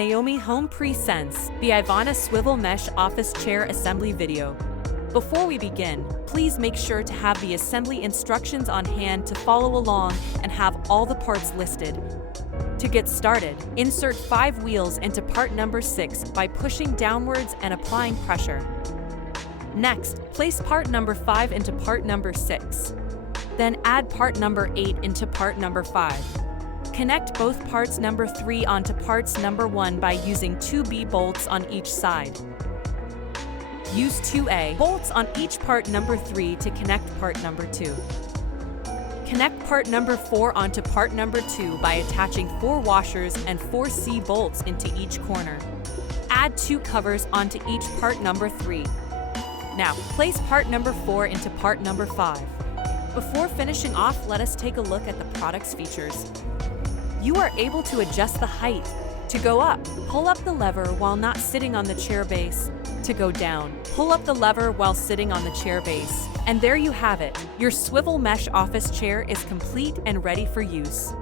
Naomi Home presents the Ivana Swivel Mesh Office Chair Assembly video. Before we begin, please make sure to have the assembly instructions on hand to follow along and have all the parts listed. To get started, insert 5 wheels into part number 6 by pushing downwards and applying pressure. Next, place part number 5 into part number 6. Then add part number 8 into part number 5. Connect both parts number 3 onto parts number 1 by using 2B bolts on each side. Use 2A bolts on each part number 3 to connect part number 2. Connect part number 4 onto part number 2 by attaching 4 washers and 4 C bolts into each corner. Add 2 covers onto each part number 3. Now, place part number 4 into part number 5. Before finishing off, let us take a look at the product's features. You are able to adjust the height. To go up, pull up the lever while not sitting on the chair base. To go down, pull up the lever while sitting on the chair base. And there you have it. Your swivel mesh office chair is complete and ready for use.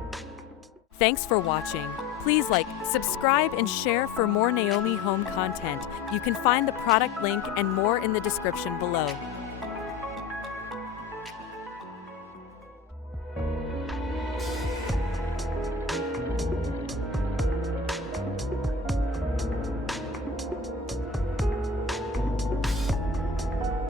Thanks for watching. Please like, subscribe, and share for more Naomi Home content. You can find the product link and more in the description below.